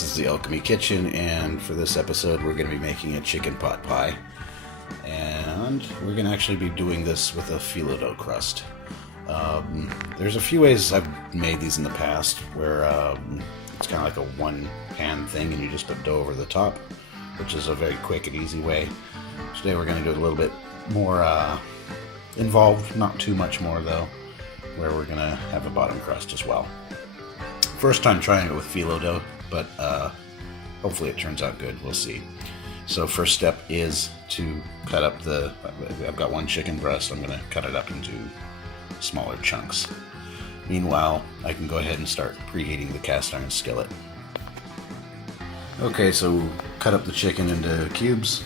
this is the Alchemy Kitchen, and for this episode we're going to be making a chicken pot pie. And we're going to actually be doing this with a Philo Dough crust. There's a few ways I've made these in the past where it's kind of like a one-pan thing and you just put dough over the top, which is a very quick and easy way. Today we're going to do it a little bit more involved, not too much more though, where we're going to have a bottom crust as well. First time trying it with Philo Dough, but hopefully it turns out good. We'll see. So first step is to cut up I've got one chicken breast. I'm going to cut it up into smaller chunks. Meanwhile, I can go ahead and start preheating the cast iron skillet. Okay, so cut up the chicken into cubes.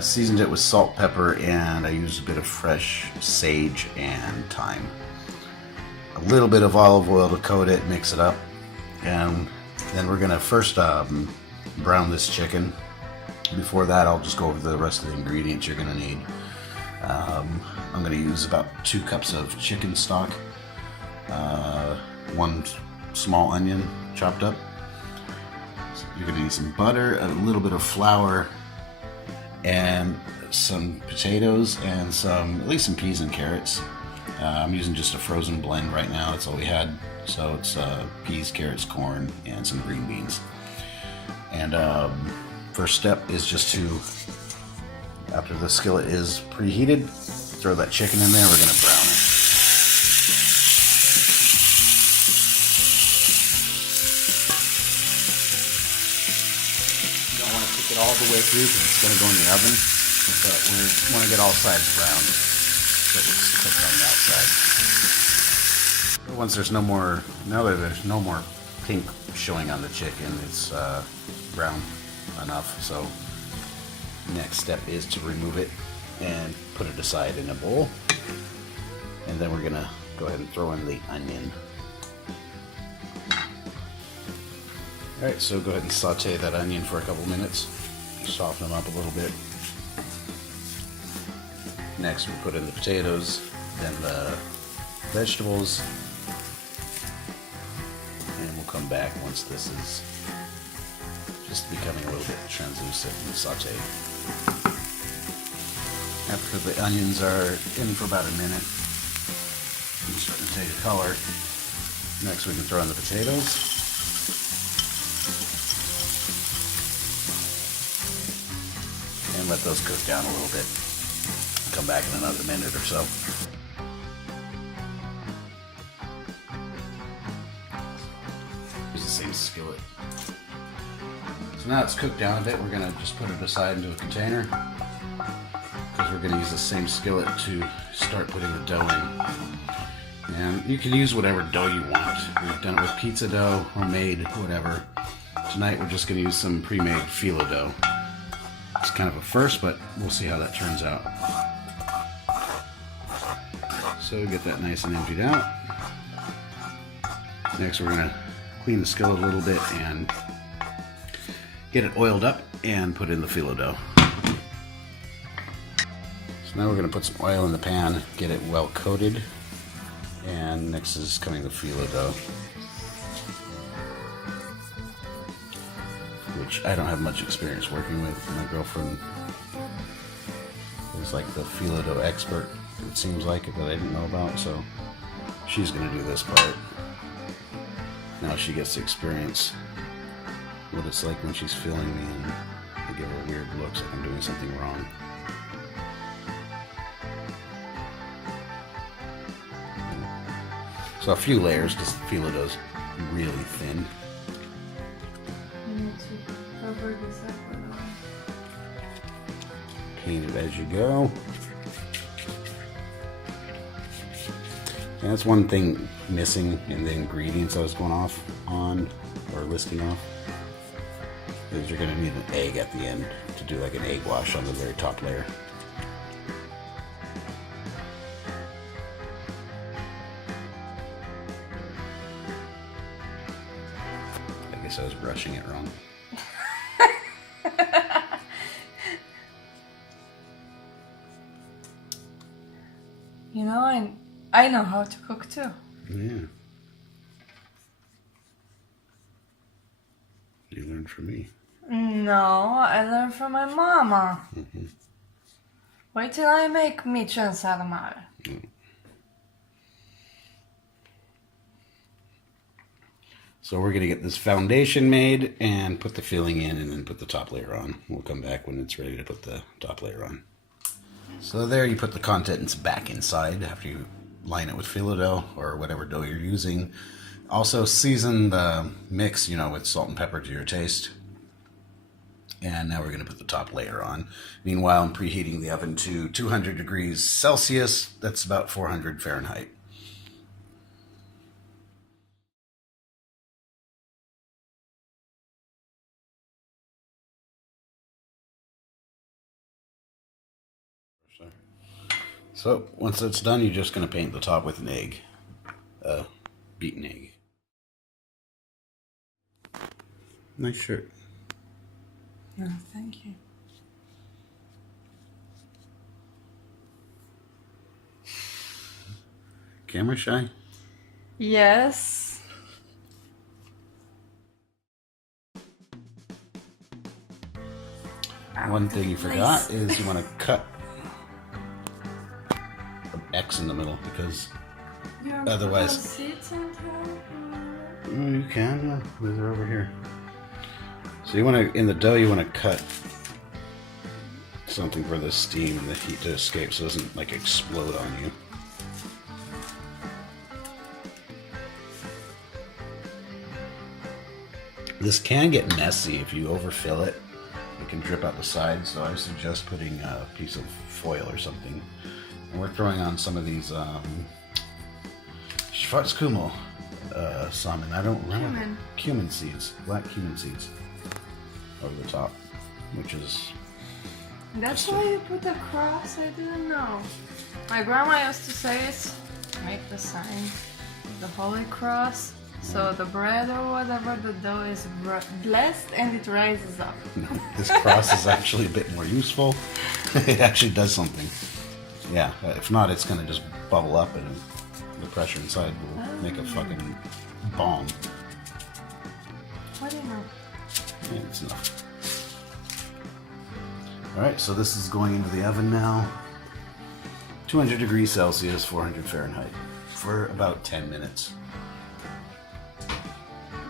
Seasoned it with salt, pepper, and I used a bit of fresh sage and thyme. A little bit of olive oil to coat it, mix it up, and then we're gonna first brown this chicken. Before that, I'll just go over the rest of the ingredients you're gonna need. I'm gonna use about 2 cups of chicken stock, 1 small onion chopped up. So you're gonna need some butter, a little bit of flour, and some potatoes, and at least some peas and carrots. I'm using just a frozen blend right now. That's all we had. So it's peas, carrots, corn, and some green beans. And first step is just to, after the skillet is preheated, throw that chicken in there. We're going to brown it. You don't want to cook it all the way through because it's going to go in the oven, but we want to get all sides browned so it's cooked on the outside. Once there's no more, now that there's no more pink showing on the chicken, it's brown enough. So next step is to remove it and put it aside in a bowl, and then we're gonna go ahead and throw in the onion. Alright, so go ahead and saute that onion for a couple minutes, soften them up a little bit. Next we'll put in the potatoes, then the vegetables, and we'll come back once this is just becoming a little bit translucent and sauteed. After the onions are in for about a minute, they're starting to take a color. Next we can throw in the potatoes. And let those cook down a little bit. Come back in another minute or so. Here's the same skillet. So now it's cooked down a bit. We're going to just put it aside into a container, because we're going to use the same skillet to start putting the dough in. And you can use whatever dough you want. We've done it with pizza dough, homemade, whatever. Tonight we're just going to use some pre-made Philo dough. It's kind of a first, but we'll see how that turns out. So get that nice and emptied out. Next we're going to clean the skillet a little bit and get it oiled up and put in the Philo dough. So now we're going to put some oil in the pan, get it well coated, and next is coming the Philo dough, which I don't have much experience working with. My girlfriend is like the Philo Dough expert, it seems like, that I didn't know about, so she's going to do this part. Now she gets to experience what it's like when she's filling me, and I give her weird looks like I'm doing something wrong. So a few layers, because Philo Dough's really thin. You need to cover this up or not? Paint it as you go. And that's one thing missing in the ingredients I was going off on, or listing off, is you're going to need an egg at the end to do like an egg wash on the very top layer. I guess I was brushing it wrong. You know, I know how to cook too. Yeah. learned from me. No, I learned from my mama. Mm-hmm. Wait till I make Mitch and Salmar. So we're going to get this foundation made and put the filling in and then put the top layer on. We'll come back when it's ready to put the top layer on. So there you put the contents back inside after you line it with Philo Dough or whatever dough you're using. Also season the mix, with salt and pepper to your taste. And now we're going to put the top layer on. Meanwhile, I'm preheating the oven to 200 degrees Celsius. That's about 400 Fahrenheit. So once that's done, you're just going to paint the top with an egg, beaten egg. Nice shirt. No, thank you. Camera shy? Yes. One thing you forgot is you want to cut an X in the middle because otherwise... Seeds on top? You can, yeah. They're over here. So you want to, in the dough, you want to cut something for the steam and the heat to escape so it doesn't like explode on you. This can get messy if you overfill it. It can drip out the sides, so I suggest putting a piece of foil or something. And we're throwing on some of these Schwarzkümmel salmon. I don't remember. Cumin seeds, black cumin seeds over the top, which is... That's why you put a cross? I didn't know. My grandma used to say it, make the sign, the Holy Cross, so the bread or whatever, the dough is blessed and it rises up. No, this cross is actually a bit more useful. It actually does something. Yeah, if not, it's going to just bubble up and the pressure inside will make a fucking bomb. What do you know? Yeah, it's enough. Alright, so this is going into the oven now. 200 degrees Celsius, 400 Fahrenheit, for about 10 minutes.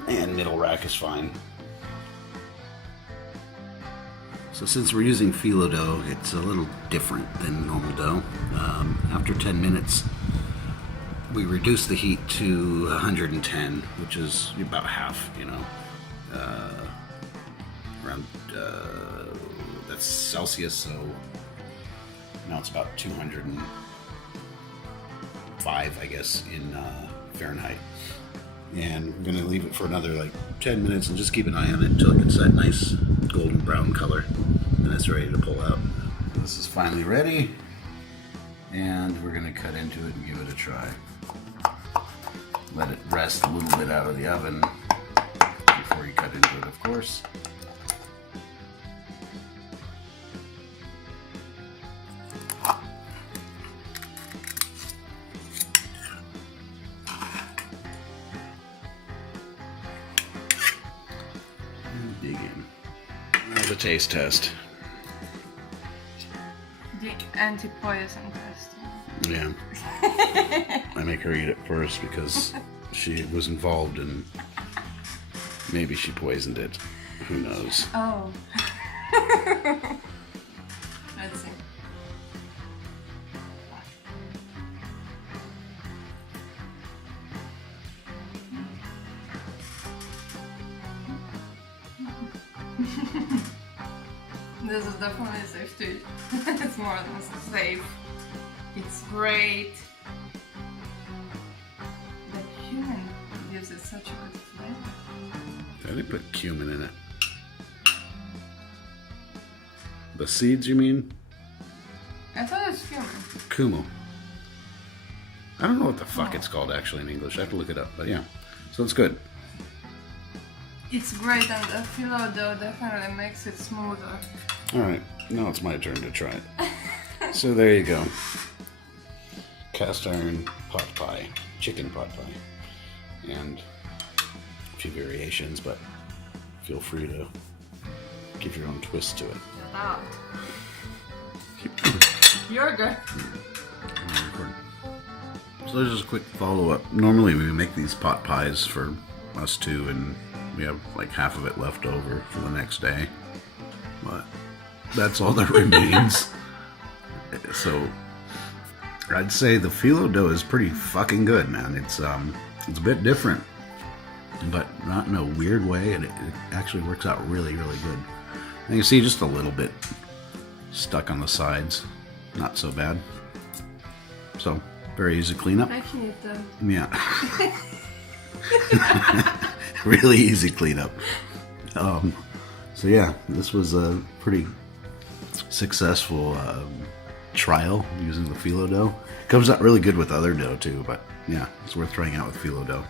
And middle rack is fine. So since we're using Philo Dough, it's a little different than normal dough. After 10 minutes, we reduce the heat to 110, which is about half, around, that's Celsius, so now it's about 205, I guess, in Fahrenheit. And we're going to leave it for another 10 minutes and just keep an eye on it until it gets that nice golden brown color and it's ready to pull out. This is finally ready and we're going to cut into it and give it a try. Let it rest a little bit out of the oven before you cut into it, of course. Dig in. That's a taste test. The anti-poison test. Yeah. I make her eat it first because she was involved and maybe she poisoned it. Who knows? Oh. Let's see. This is definitely safe to eat. It's more than safe. It's great. The cumin gives it such a good flavor. I didn't put cumin in it. The seeds, you mean? I thought it was cumin. Kumo. I don't know what the fuck it's called actually in English. I have to look it up, but yeah. So it's good. It's great, and the Philo Dough definitely makes it smoother. Alright, now it's my turn to try it. So there you go. Cast iron pot pie. Chicken pot pie. And a few variations, but feel free to give your own twist to it. Shut up. You're good. So there's just a quick follow-up. Normally we make these pot pies for us two, and we have like half of it left over for the next day. But that's all that remains. So I'd say the Philo Dough is pretty fucking good, man. It's a bit different, but not in a weird way, and it actually works out really, really good. And you see just a little bit stuck on the sides. Not so bad. So, very easy cleanup. I can eat them. Yeah. Really easy cleanup. So yeah, this was a pretty successful trial using the Philo Dough. Comes out really good with other dough too, but yeah, it's worth trying out with Philo Dough.